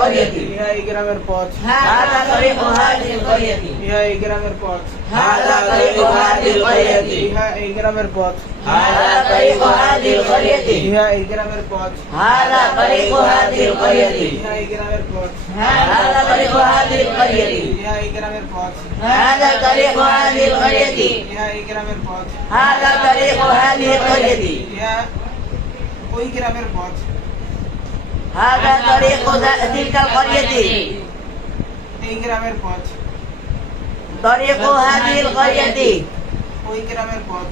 القرية ইহা এই গ্রামের পথ هذا طريق هذه القرية ইহা এই গ্রামের পথ هذا طريق هذه القرية ইহা এই গ্রামের পথ هذا طريق هذه القرية ইহা এই গ্রামের পথ هذا طريق هذه القرية ইহা এই গ্রামের পথ هذا طريق هذه القرية ইহা এই গ্রামের পথ هذا طريق هذه القرية ইহা এই গ্রামের পথ هذا طريق هذه القرية ইহা ওই গ্রামের পথ هذا طريق تلك القرية এই গ্রামের পথ طريق هذه القرية ওই গ্রামের পথ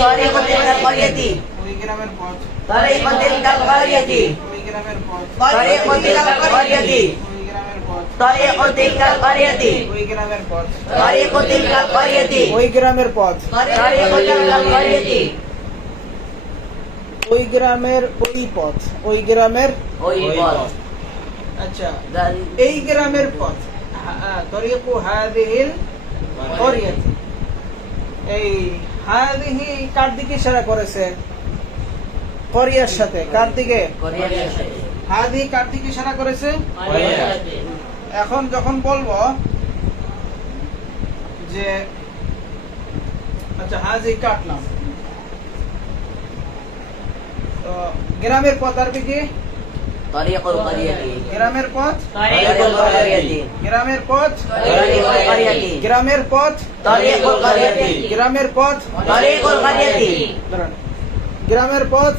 طريق تلك القرية ওই গ্রামের পথ طريق تلك القرية ওই গ্রামের পথ طريق تلك القرية ওই গ্রামের পথ طريق تلك القرية ওই গ্রামের পথ طريق تلك القرية ওই গ্রামের পথ طريق تلك القرية ওই গ্রামের ওই পথ ওই গ্রামের আচ্ছা এই গ্রামের পথ তরিকু হাদিহিল করিয়াতি এই হাদিহি কার দিকে ইশারা করেছে করিয়ার সাথে কার দিকে হাদিহি কার দিকে ইশারা করেছে এখন যখন বলবো যে আচ্ছা হাজি কাটলাম তো গ্রামের পথ আরবি কি طريق القرية গ্রামের পথ طريق القرية গ্রামের পথ طريق القرية গ্রামের পথ طريق القرية গ্রামের পথ طريق القرية দাঁড়ান। গ্রামের পথ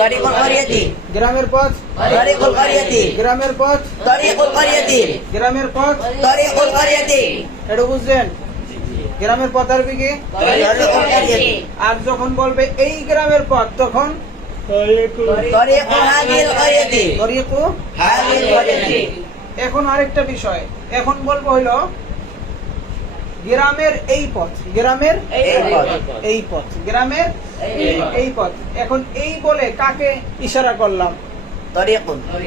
طريق القرية গ্রামের পথ طريق القرية গ্রামের পথ طريق القرية গ্রামের পথ طريق القرية এটা বুঝছেন গ্রামের পথ আরবি কি طريق القرية আর যখন বলবে এই গ্রামের পথ তখন طريق هذه القرية তরিকু هذه القرية এখন আরেকটা বিষয় এখন বলবো হইলো গ্রামের এই পথ গ্রামের এই পথ গ্রামের এই পথ এখন এই বলে কাকে ইশারা করলাম طريق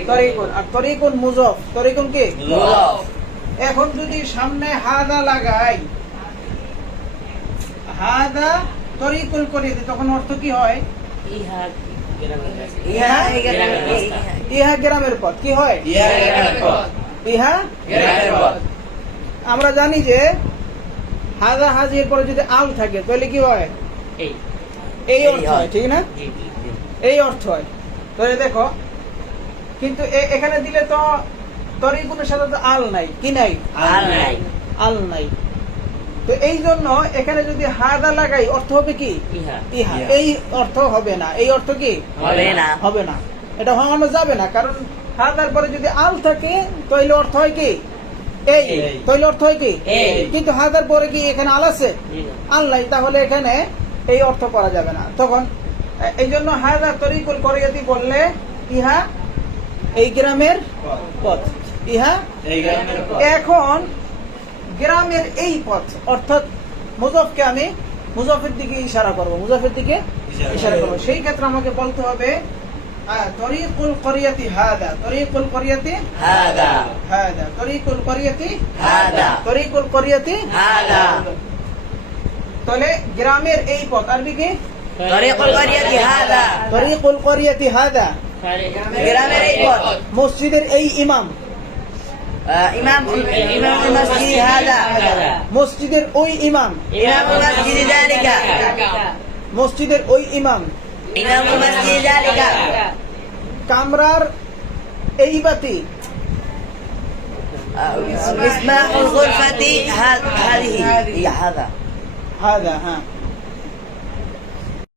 তরিকুন আর তরিকুন মুজফ তরিকুন কি مضاف এখন যদি সামনে হাদা লাগাই হাদা তরিকুল করে দিই তখন অর্থ কি হয় ইহা গ্রামের পথ কি হয় ইহা আমরা জানি যে হাদা হাজির পরে যদি আল থাকে তাহলে কি হয় এই অর্থ হয় ঠিক না এই অর্থ হয় তাহলে দেখো কিন্তু এখানে দিলে তো তরিকুনের সাথে তো আল নাই কি নাই আল নাই তো এই জন্য এখানে যদি হাদা লাগাই অর্থ হবে কি ইহা এই অর্থ হবে না এই অর্থ কি হবে না এটা হওয়ানো যাবে না কারণ হাদার পরে যদি আল থাকে তাহলে অর্থ হয় কি এই তাহলে অর্থ হয় কি কিন্তু হাদার পরে কি এখানে আল আছে আল নাই তাহলে এখানে এই অর্থ করা যাবে না তখন এই জন্য হাদা তরিকুল করিয়াতি বললে ইহা এই গ্রামের পথ ইহা এখন গ্রামের এই পথ অর্থাৎ মুজফকে আমি মুজফের দিকে ইশারা করব মুজফের দিকে ইশারা করব সেই ক্ষেত্রে আমাকে বলতে হবে তরিকুল করিয়াতি হাদা তরিকুল করিয়াতি هذا হাদা তরিকুল করিয়াতি هذا তরিকুল করিয়াতি هذا তাহলে গ্রামের এই পথ আরবি কি طريق القرية هذا তরিকুল করিয়াতি হাদা গ্রামের এই পথ মসজিদের এই ইমাম إمام المسجد هذا মসজিদের ওই ইমাম إمام المسجد ذلك মসজিদের ওই ইমাম إمام المسجد ذلك কামরার এই বাতি مصباح الغرفة هذه هي هذا হাদা হ্যাঁ